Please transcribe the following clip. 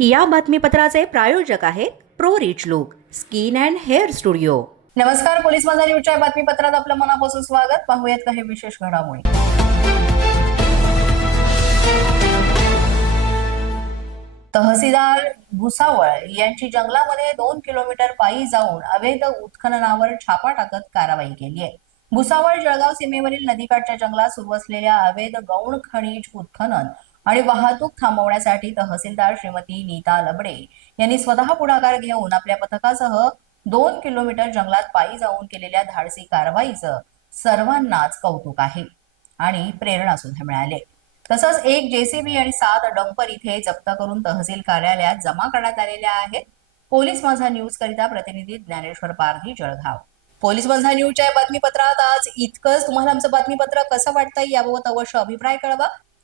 या बातमीपत्राचे प्रायोजक आहेत pro rich look skin and hair studio. नमस्कार पोलीस माझा न्यूजच्या बातमीपत्रात आपलं मनापासून स्वागत. पाहूयात काही विशेष घडामोडी. तहसीलदार भुसावळ यांची जंगलामध्ये दोन किलोमीटर पायी जाऊन अवैध उत्खननावर छापा टाकत कारवाई केली आहे. भुसावळ जळगाव सीमेवरील नदीकाठच्या जंगलात सुरू असलेल्या अवैध गौण खनिज उत्खनन आणि वाहतूक थांबवण्यासाठी तहसीलदार श्रीमती नीता लबडे यांनी स्वतः पुढाकार घेऊन आपल्या पथकासह दोन किलोमीटर जंगलात पायी जाऊन केलेल्या धाडसी कारवाईचं सर्वांनाच कौतुक आहे आणि प्रेरणा सुद्धा मिळाले. तसंच एक जेसीबी आणि सात डंपर इथे जप्त करून तहसील कार्यालयात जमा करण्यात आलेल्या आहेत. पोलीस माझा न्यूज करिता प्रतिनिधी ज्ञानेश्वर पारधी जळगाव. पोलीस माझा न्यूजच्या बातमीपत्रात आज इतकंच. तुम्हाला आमचं बातमीपत्र कसं वाटतंय याबाबत अवश्य अभिप्राय कळवा.